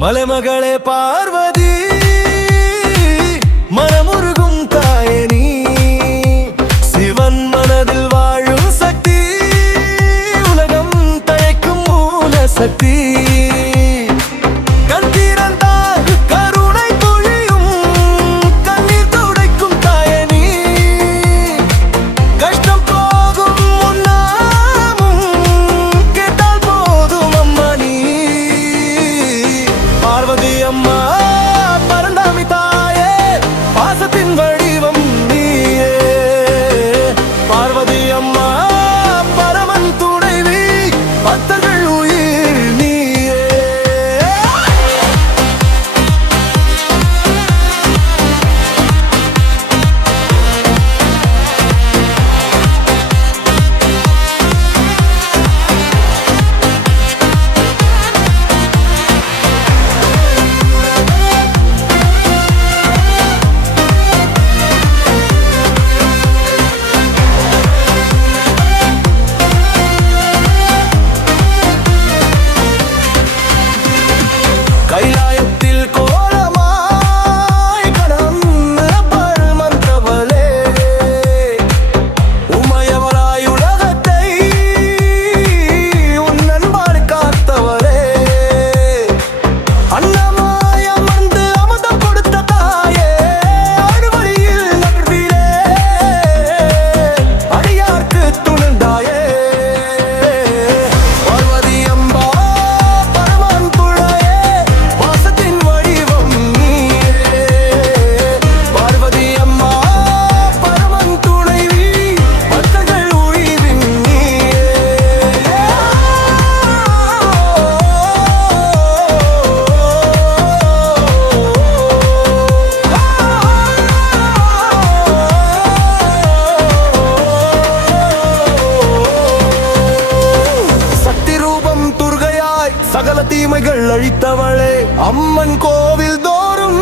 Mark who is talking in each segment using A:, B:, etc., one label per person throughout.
A: ಮಲೆ ಮಗಳೇ ಪಾರ್ವತಿ ಮನಮುರುಗು தீமைகள் அழித்தவளே அம்மன் கோவில் தோறும்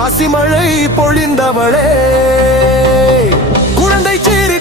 A: ஆசிமழை பொழிந்தவளே குழந்தை சீரி